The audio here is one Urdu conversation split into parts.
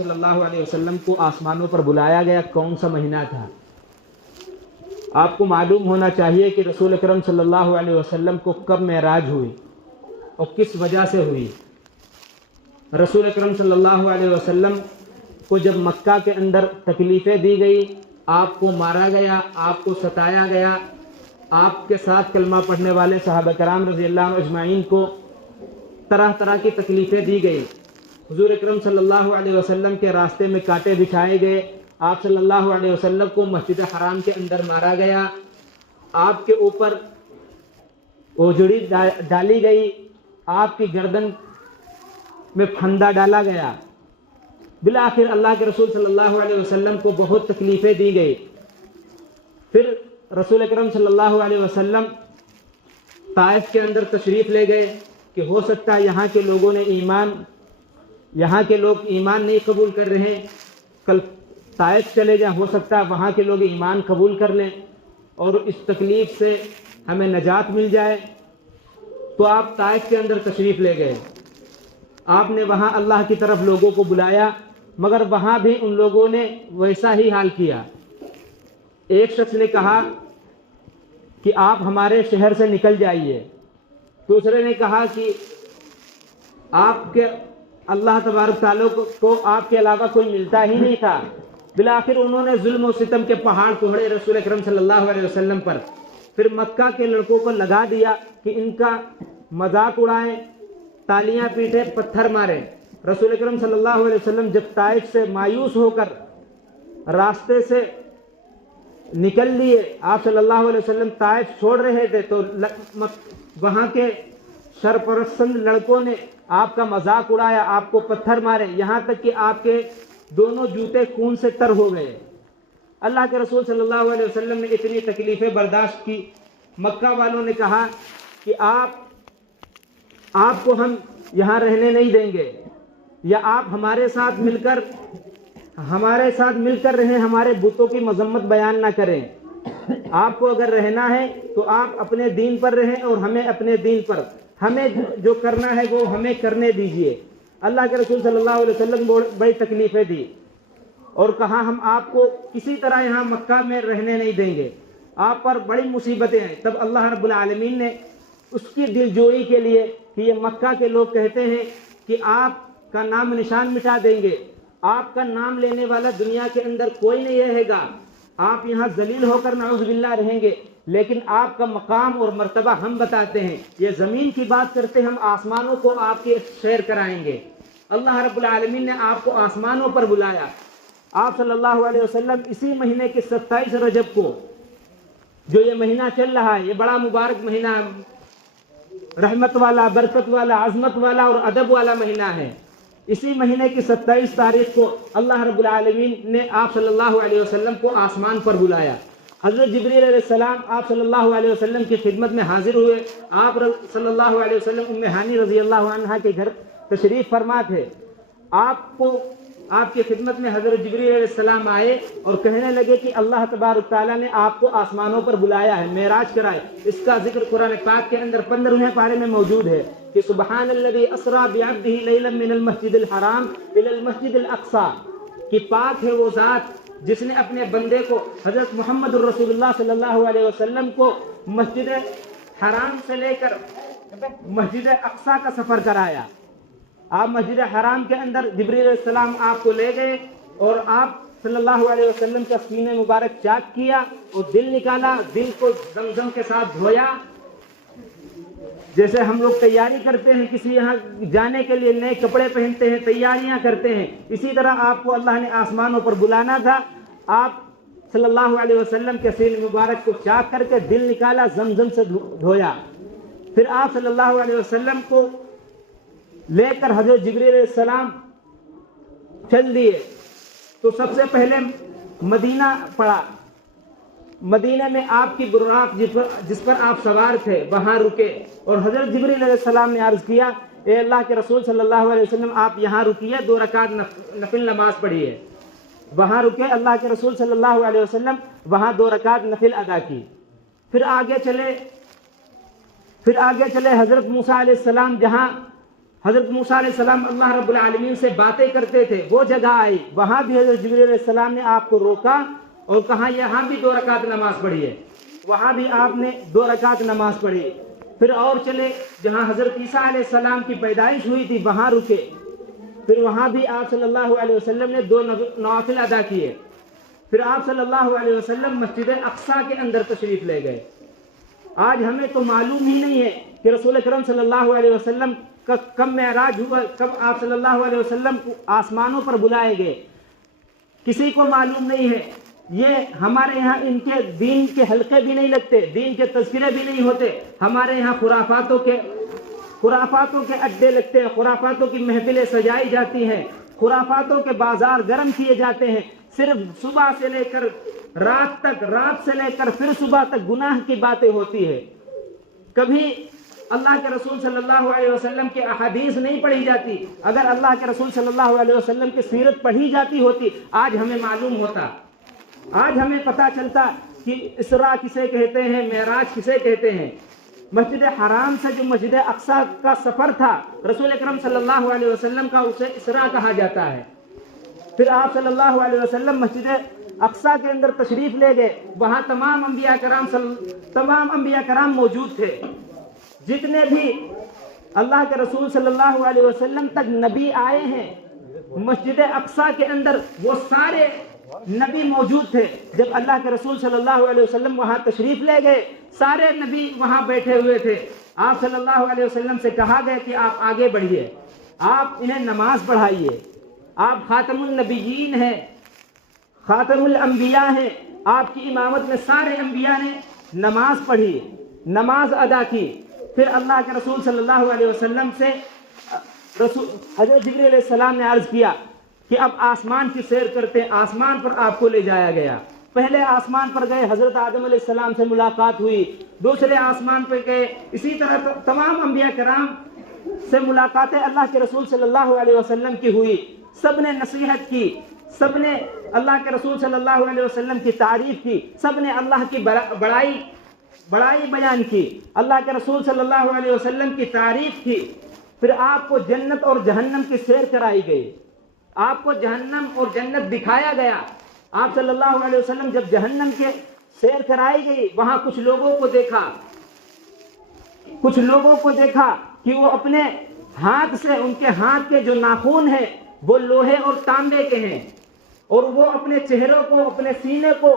صلی اللہ علیہ وسلم کو آسمانوں پر بلایا گیا کون سا مہینہ تھا؟ آپ کو معلوم ہونا چاہیے کہ رسول اکرم صلی اللہ علیہ وسلم کو کب معراج ہوئی اور کس وجہ سے ہوئی۔ رسول اکرم صلی اللہ علیہ وسلم کو جب مکہ کے اندر تکلیفیں دی گئی، آپ کو مارا گیا، آپ کو ستایا گیا، آپ کے ساتھ کلمہ پڑھنے والے صحابہ کرام رضی اللہ عنہ اجمعین کو طرح طرح کی تکلیفیں دی گئی، حضور اکرم صلی اللہ علیہ وسلم کے راستے میں کانٹے بچھائے گئے، آپ صلی اللہ علیہ وسلم کو مسجد حرام کے اندر مارا گیا، آپ کے اوپر اوجڑی ڈالی گئی، آپ کی گردن میں پھندا ڈالا گیا، بالآخر اللہ کے رسول صلی اللہ علیہ وسلم کو بہت تکلیفیں دی گئی۔ پھر رسول اکرم صلی اللہ علیہ وسلم طائف کے اندر تشریف لے گئے کہ ہو سکتا ہے یہاں کے لوگ ایمان نہیں قبول کر رہے ہیں، کل طائف چلے جائیں، ہو سکتا ہے وہاں کے لوگ ایمان قبول کر لیں اور اس تکلیف سے ہمیں نجات مل جائے۔ تو آپ طائف کے اندر تشریف لے گئے، آپ نے وہاں اللہ کی طرف لوگوں کو بلایا، مگر وہاں بھی ان لوگوں نے ویسا ہی حال کیا۔ ایک شخص نے کہا کہ آپ ہمارے شہر سے نکل جائیے، دوسرے نے کہا کہ آپ کے اللہ تبارک تعالیٰ کو آپ کے علاوہ کوئی ملتا ہی نہیں تھا۔ بالآخر انہوں نے ظلم و ستم کے پہاڑ توڑے رسول اکرم صلی اللہ علیہ وسلم پر، پھر مکہ کے لڑکوں کو لگا دیا کہ ان کا مذاق اڑائیں، تالیاں پیٹیں، پتھر ماریں۔ رسول اکرم صلی اللہ علیہ وسلم جب طائف سے مایوس ہو کر راستے سے نکل لیے، آپ صلی اللہ علیہ وسلم طائف چھوڑ رہے تھے تو وہاں کے شرپرست لڑکوں نے آپ کا مذاق اڑایا، آپ کو پتھر مارے، یہاں تک کہ آپ کے دونوں جوتے خون سے تر ہو گئے۔ اللہ کے رسول صلی اللہ علیہ وسلم نے اتنی تکلیفیں برداشت کی، مکہ والوں نے کہا کہ آپ کو ہم یہاں رہنے نہیں دیں گے، یا آپ ہمارے ساتھ مل کر رہیں، ہمارے بتوں کی مذمت بیان نہ کریں۔ آپ کو اگر رہنا ہے تو آپ اپنے دین پر رہیں اور ہمیں اپنے دین پر، ہمیں جو کرنا ہے وہ ہمیں کرنے دیجئے۔ اللہ کے رسول صلی اللہ علیہ وسلم کو بڑی تکلیفیں دی اور کہا ہم آپ کو کسی طرح یہاں مکہ میں رہنے نہیں دیں گے، آپ پر بڑی مصیبتیں ہیں۔ تب اللہ رب العالمین نے اس کی دلجوئی کے لیے کہ یہ مکہ کے لوگ کہتے ہیں کہ آپ کا نام نشان مٹا دیں گے، آپ کا نام لینے والا دنیا کے اندر کوئی نہیں رہے گا، آپ یہاں ذلیل ہو کر نعوذ باللہ رہیں گے، لیکن آپ کا مقام اور مرتبہ ہم بتاتے ہیں، یہ زمین کی بات کرتے ہم آسمانوں کو آپ کے سیر کرائیں گے۔ اللہ رب العالمین نے آپ کو آسمانوں پر بلایا۔ آپ صلی اللہ علیہ وسلم اسی مہینے کے 27 رجب کو، جو یہ مہینہ چل رہا ہے، یہ بڑا مبارک مہینہ، رحمت والا، برکت والا، عظمت والا اور ادب والا مہینہ ہے، اسی مہینے کی 27 تاریخ کو اللہ رب العالمین نے آپ صلی اللہ علیہ وسلم کو آسمان پر بلایا۔ حضرت جبریل علیہ السلام آپ صلی اللہ علیہ وسلم کی خدمت میں حاضر ہوئے۔ آپ صلی اللہ علیہ وسلم ام ہانی رضی اللہ عنہا کے گھر تشریف فرما تھے۔ آپ کی خدمت میں حضرت جبریل علیہ السلام آئے اور کہنے لگے کہ اللہ تبارک تعالیٰ نے آپ کو آسمانوں پر بلایا ہے، معراج کرائے۔ اس کا ذکر قرآن پاک کے اندر 15ویں پارے میں موجود ہے کہ سبحان الذی اسریٰ بعبدہ لیلا من المسجد الحرام الی المسجد الاقصی، کہ پاک ہے وہ ذات جس نے اپنے بندے کو، حضرت محمد الرسول اللہ صلی اللہ علیہ وسلم کو مسجد حرام سے لے کر مسجد اقصی کا سفر کرایا۔ آپ مسجد حرام کے اندر جبریل علیہ السلام آپ کو لے گئے اور آپ صلی اللہ علیہ وسلم کا سینہ مبارک چاک کیا اور دل نکالا، دل کو زمزم کے ساتھ دھویا۔ جیسے ہم لوگ تیاری کرتے ہیں کسی یہاں جانے کے لیے، نئے کپڑے پہنتے ہیں، تیاریاں کرتے ہیں، اسی طرح آپ کو اللہ نے آسمانوں پر بلانا تھا۔ آپ صلی اللہ علیہ وسلم کے سینہ مبارک کو چاک کر کے دل نکالا، زمزم سے دھویا۔ پھر آپ صلی اللہ علیہ وسلم کو لے کر حضرت جبریل علیہ السلام چل دیے تو سب سے پہلے مدینہ پڑا۔ مدینہ میں آپ کی براق جس پر آپ سوار تھے وہاں رکے اور حضرت جبریل علیہ السلام نے عرض کیا، اے اللہ کے رسول صلی اللہ علیہ وسلم آپ یہاں رکیے، 2 رکعت نفل نماز پڑھیے۔ وہاں رکے، اللہ کے رسول صلی اللہ علیہ وسلم وہاں 2 رکعت نفل ادا کی۔ پھر آگے چلے حضرت موسیٰ علیہ السلام جہاں حضرت موسیٰ علیہ السلام اللہ رب العالمین سے باتیں کرتے تھے، وہ جگہ آئی، وہاں بھی حضرت جبریل علیہ السلام نے آپ کو روکا اور کہا یہاں بھی 2 رکعت نماز پڑھیے، وہاں بھی آپ نے 2 رکعت نماز پڑھی۔ پھر اور چلے جہاں حضرت عیسیٰ علیہ السلام کی پیدائش ہوئی تھی وہاں رکے، پھر وہاں بھی آپ صلی اللہ علیہ وسلم نے 2 نوافل ادا کیے۔ پھر آپ صلی اللہ علیہ وسلم مسجد اقصیٰ کے اندر تشریف لے گئے۔ آج ہمیں تو معلوم ہی نہیں ہے کہ رسول اکرم صلی اللہ علیہ وسلم کا کب معراج ہوا، کب آپ صلی اللہ علیہ وسلم کو آسمانوں پر بلائے گئے، کسی کو معلوم نہیں ہے۔ یہ ہمارے یہاں ان کے دین کے حلقے بھی نہیں لگتے، دین کے تذکرے بھی نہیں ہوتے، ہمارے یہاں خرافاتوں کے اڈے لگتے ہیں، خرافاتوں کی محفلیں سجائی جاتی ہیں، خرافاتوں کے بازار گرم کیے جاتے ہیں، صرف صبح سے لے کر رات تک، رات سے لے کر پھر صبح تک گناہ کی باتیں ہوتی ہے۔ کبھی اللہ کے رسول صلی اللہ علیہ وسلم کی احادیث نہیں پڑھی جاتی۔ اگر اللہ کے رسول صلی اللہ علیہ وسلم کی سیرت پڑھی جاتی ہوتی آج ہمیں معلوم ہوتا، آج ہمیں پتہ چلتا کہ اسراء کسے کہتے ہیں، معراج کسے کہتے ہیں۔ مسجد حرام سے جو مسجد اقصیٰ کا سفر تھا رسول اکرم صلی اللہ علیہ وسلم کا، اسے اسراء کہا جاتا ہے۔ پھر آپ صلی اللہ علیہ وسلم مسجد اقصیٰ کے اندر تشریف لے گئے، وہاں تمام انبیاء کرام موجود تھے۔ جتنے بھی اللہ کے رسول صلی اللہ علیہ وسلم تک نبی آئے ہیں مسجد اقصیٰ کے اندر وہ سارے نبی موجود تھے۔ جب اللہ کے رسول صلی اللہ علیہ وسلم وہاں تشریف لے گئے سارے نبی وہاں بیٹھے ہوئے تھے۔ آپ صلی اللہ علیہ وسلم سے کہا گیا کہ آپ آگے بڑھیے، آپ انہیں نماز پڑھائیے، آپ خاتم النبیین ہیں، خاتم الانبیاء ہیں، آپ کی امامت میں سارے انبیاء نے نماز پڑھی، نماز ادا کی۔ پھر اللہ کے رسول صلی اللہ علیہ وسلم سے حضرت جبریل علیہ السلام نے عرض کیا کہ اب آسمان کی سیر کرتے ہیں۔ آسمان پر آپ کو لے جایا گیا، پہلے آسمان پر گئے، حضرت آدم علیہ السلام سے ملاقات ہوئی، دوسرے آسمان پہ گئے، اسی طرح تمام انبیاء کرام سے ملاقاتیں اللہ کے رسول صلی اللہ علیہ وسلم کی ہوئی۔ سب نے نصیحت کی، سب نے اللہ کے رسول صلی اللہ علیہ وسلم کی تعریف کی، سب نے اللہ کی بڑائی بیان کی، اللہ کے رسول صلی اللہ علیہ وسلم کی تعریف کی۔ پھر آپ کو جنت اور جہنم کی سیر کرائی گئی، آپ کو جہنم اور جنت دکھایا گیا۔ آپ صلی اللہ علیہ وسلم جب جہنم کے سیر کرائی گئی وہاں کچھ لوگوں کو دیکھا کہ وہ اپنے ہاتھ سے، ان کے ہاتھ کے جو ناخن ہیں وہ لوہے اور تانبے کے ہیں، اور وہ اپنے چہروں کو، اپنے سینے کو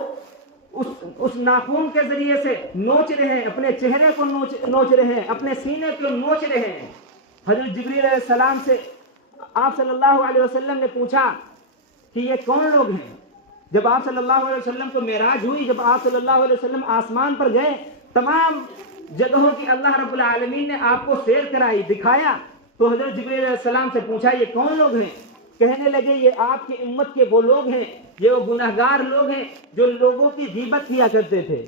اس ناخن کے ذریعے سے نوچ رہے ہیں، اپنے چہرے کو نوچ رہے ہیں، اپنے سینے کو نوچ رہے ہیں۔ حضرت جبریل علیہ السلام سے آپ صلی اللہ علیہ وسلم نے پوچھا کہ یہ کون لوگ ہیں؟ جب آپ صلی اللہ علیہ وسلم کو معراج ہوئی، جب آپ صلی اللہ علیہ وسلم آسمان پر گئے، تمام جگہوں کی اللہ رب العالمین نے آپ کو سیر کرائی، دکھایا، تو حضرت جبریل علیہ السلام سے پوچھا یہ کون لوگ ہیں؟ کہنے لگے یہ آپ کی امت کے وہ لوگ ہیں، یہ وہ گناہگار لوگ ہیں جو لوگوں کی غیبت کیا کرتے تھے،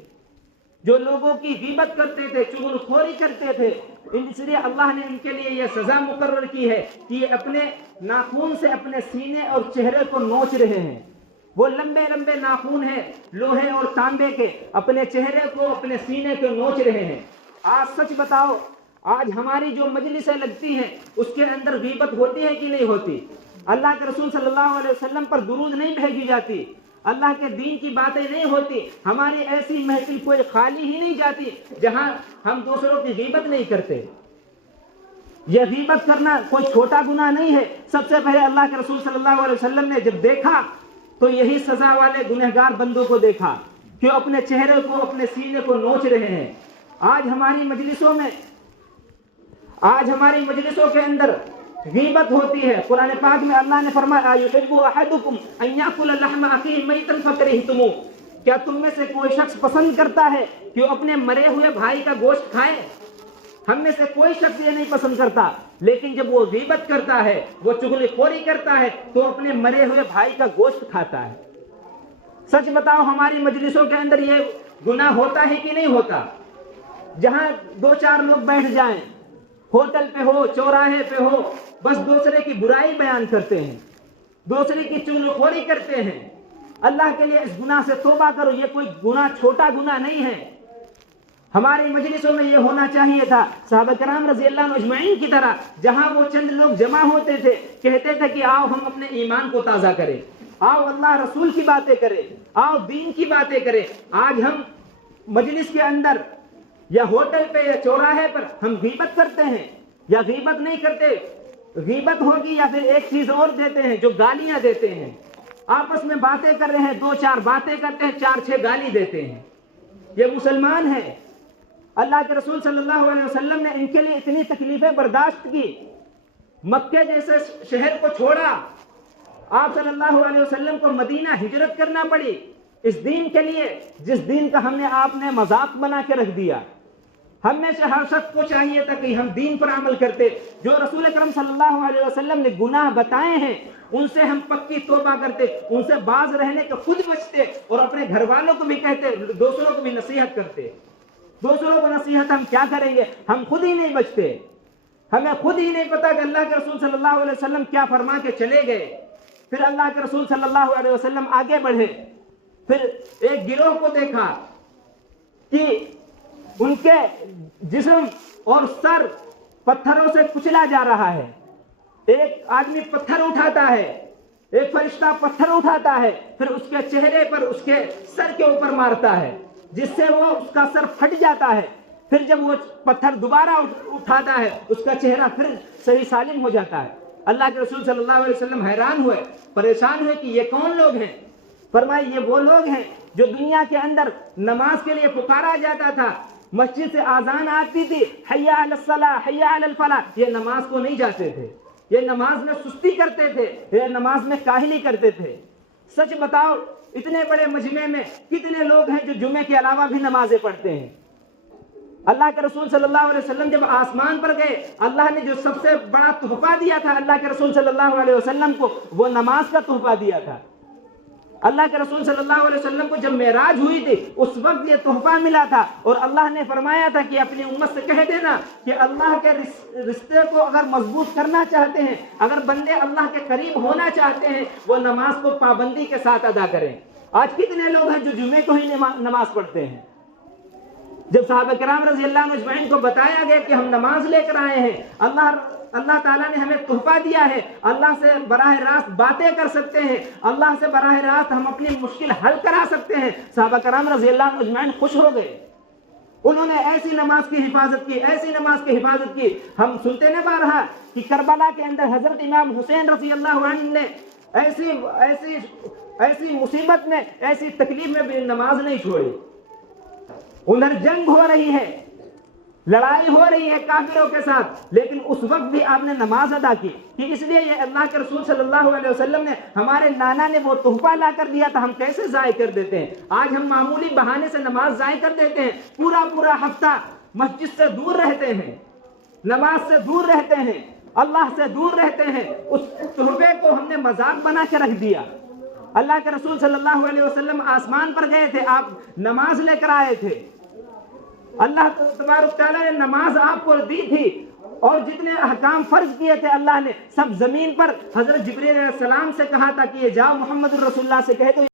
جو لوگوں کی غیبت کرتے تھے، چغل خوری کرتے تھے۔ اس لیے اللہ نے ان کے لیے یہ سزا مقرر کی ہے کہ یہ اپنے ناخن سے اپنے سینے اور چہرے کو نوچ رہے ہیں۔ وہ لمبے لمبے ناخن ہیں لوہے اور تانبے کے، اپنے چہرے کو، اپنے سینے کو نوچ رہے ہیں۔ آج سچ بتاؤ، آج ہماری جو مجلسیں لگتی ہیں اس کے اندر غیبت ہوتی ہے کہ نہیں ہوتی؟ اللہ کے رسول صلی اللہ علیہ وسلم پر درود نہیں بھیجی جاتی، اللہ کے دین کی باتیں نہیں ہوتی، ہماری ایسی محفل کوئی خالی ہی نہیں جاتی جہاں ہم دوسروں کی غیبت نہیں کرتے۔ یہ غیبت کرنا کوئی چھوٹا گناہ نہیں ہے۔ سب سے پہلے اللہ کے رسول صلی اللہ علیہ وسلم نے جب دیکھا تو یہی سزا والے گنہگار بندوں کو دیکھا کہ وہ اپنے چہرے کو، اپنے سینے کو نوچ رہے ہیں۔ آج ہماری مجلسوں کے اندر غیبت ہوتی ہے۔ قرآن پاک میں اللہ نے فرمایا یحب احدکم ان یاکل لحم اخیہ میتا فکرہتموہ، کیا تم میں سے کوئی شخص پسند کرتا ہے کہ وہ اپنے مرے ہوئے بھائی کا گوشت کھائے؟ ہم میں سے کوئی شخص یہ نہیں پسند کرتا، لیکن جب وہ غیبت کرتا ہے، وہ چغلی خوری کرتا ہے تو اپنے مرے ہوئے بھائی کا گوشت کھاتا ہے۔ سچ بتاؤ ہماری مجلسوں کے اندر یہ گناہ ہوتا ہے کہ نہیں ہوتا؟ جہاں 2-4 لوگ بیٹھ جائیں، ہوٹل پہ ہو، چوراہے پہ ہو، بس دوسرے کی برائی بیان کرتے ہیں، دوسرے کی چغل خوری کرتے ہیں۔ اللہ کے لیے اس گناہ سے توبہ کرو، یہ کوئی گناہ چھوٹا گناہ نہیں ہے۔ ہماری مجلسوں میں یہ ہونا چاہیے تھا صحابہ کرام رضی اللہ عنہ اجمعین کی طرح، جہاں وہ چند لوگ جمع ہوتے تھے، کہتے تھے کہ آؤ ہم اپنے ایمان کو تازہ کریں، آؤ اللہ رسول کی باتیں کریں، آؤ دین کی باتیں کریں۔ آج ہم مجلس کے اندر یا ہوٹل پہ یا چوراہے پر ہم غیبت کرتے ہیں یا غیبت نہیں کرتے، غیبت ہوگی یا پھر ایک چیز اور دیتے ہیں جو گالیاں دیتے ہیں، آپس میں باتیں کر رہے ہیں، 2-4 باتیں کرتے ہیں، 4-6 گالی دیتے ہیں۔ یہ مسلمان ہیں؟ اللہ کے رسول صلی اللہ علیہ وسلم نے ان کے لیے اتنی تکلیفیں برداشت کی، مکے جیسے شہر کو چھوڑا، آپ صلی اللہ علیہ وسلم کو مدینہ ہجرت کرنا پڑی اس دین کے لیے، جس دین کا ہم نے آپ نے مذاق بنا کے رکھ دیا۔ ہم میں سے ہر شخص کو چاہیے تھا کہ ہم دین پر عمل کرتے، جو رسول اکرم صلی اللہ علیہ وسلم نے گناہ بتائے ہیں ان سے ہم پکی توبہ کرتے، ان سے باز رہنے کے خود بچتے، اور اپنے گھر والوں کو بھی کہتے، دوسروں کو بھی نصیحت کرتے۔ دوسروں کو نصیحت ہم کیا کریں گے؟ ہم خود ہی نہیں بچتے، ہمیں خود ہی نہیں پتا کہ اللہ کے رسول صلی اللہ علیہ وسلم کیا فرما کے چلے گئے۔ پھر اللہ کے رسول صلی اللہ علیہ وسلم آگے بڑھے، پھر ایک گروہ کو دیکھا کہ ان کے جسم اور سر پتھروں سے کچلا جا رہا ہے، ایک آدمی پتھر اٹھاتا ہے، ایک فرشتہ پتھر اٹھاتا ہے، پھر اس کے چہرے پر اس کے سر کے اوپر مارتا ہے جس سے وہ اس کا سر پھٹ جاتا ہے، پھر جب وہ پتھر دوبارہ اٹھاتا ہے اس کا چہرہ پھر صحیح سالم ہو جاتا ہے۔ اللہ کے رسول صلی اللہ علیہ وسلم حیران ہوئے، پریشان ہوئے کہ یہ کون لوگ ہیں؟ فرمائے یہ وہ لوگ ہیں جو دنیا کے اندر نماز کے لیے پکارا جاتا تھا، مسجد سے آذان آتی تھی، حی علی الصلاۃ حی علی الفلاح، یہ نماز کو نہیں جاتے تھے، یہ نماز میں سستی کرتے تھے، یہ نماز میں کاہلی کرتے تھے۔ سچ بتاؤ اتنے بڑے مجمع میں کتنے لوگ ہیں جو جمعے کے علاوہ بھی نمازیں پڑھتے ہیں؟ اللہ کے رسول صلی اللہ علیہ وسلم جب آسمان پر گئے، اللہ نے جو سب سے بڑا تحفہ دیا تھا اللہ کے رسول صلی اللہ علیہ وسلم کو، وہ نماز کا تحفہ دیا تھا۔ اللہ کے رسول صلی اللہ علیہ وسلم کو جب معراج ہوئی تھی اس وقت یہ تحفہ ملا تھا، اور اللہ نے فرمایا تھا کہ اپنی امت سے کہہ دینا کہ اللہ کے رشتے کو اگر مضبوط کرنا چاہتے ہیں، اگر بندے اللہ کے قریب ہونا چاہتے ہیں، وہ نماز کو پابندی کے ساتھ ادا کریں۔ آج کتنے لوگ ہیں جو جمعے کو ہی نماز پڑھتے ہیں؟ جب صحابہ کرام رضی اللہ عنہ اجمعین کو بتایا گیا کہ ہم نماز لے کر آئے ہیں، اللہ تعالیٰ نے ہمیں تحفہ دیا ہے، اللہ سے براہ راست باتیں کر سکتے ہیں، اللہ سے براہ راست ہم اپنی مشکل حل کرا سکتے ہیں، صحابہ کرام رضی اللہ عنہ اجمعین خوش ہو گئے۔ انہوں نے ایسی نماز کی حفاظت کی، ایسی نماز کی حفاظت کی۔ ہم سنتے نہ پا رہا کہ کربلا کے اندر حضرت امام حسین رضی اللہ عنہ نے ایسی مصیبت میں، ایسی تکلیف میں بھی نماز نہیں چھوڑی۔ ادھر جنگ ہو رہی ہے، لڑائی ہو رہی ہے کافروں کے ساتھ، لیکن اس وقت بھی آپ نے نماز ادا کی، کہ اس لیے یہ اللہ کے رسول صلی اللہ علیہ وسلم نے، ہمارے نانا نے وہ تحفہ لا کر دیا تھا، ہم کیسے ضائع کر دیتے ہیں؟ آج ہم معمولی بہانے سے نماز ضائع کر دیتے ہیں، پورا ہفتہ مسجد سے دور رہتے ہیں، نماز سے دور رہتے ہیں، اللہ سے دور رہتے ہیں، اس تحفے کو ہم نے مذاق بنا کے رکھ دیا۔ اللہ کے رسول صلی اللہ علیہ وسلم آسمان پر گئے تھے، آپ نماز لے کر آئے تھے، اللہ تبارک تعالیٰ نے نماز آپ کو دی تھی، اور جتنے احکام فرض کیے تھے اللہ نے سب زمین پر حضرت جبرائیل علیہ السلام سے کہا تھا کہ یہ جاؤ محمد الرسول اللہ سے کہہ دو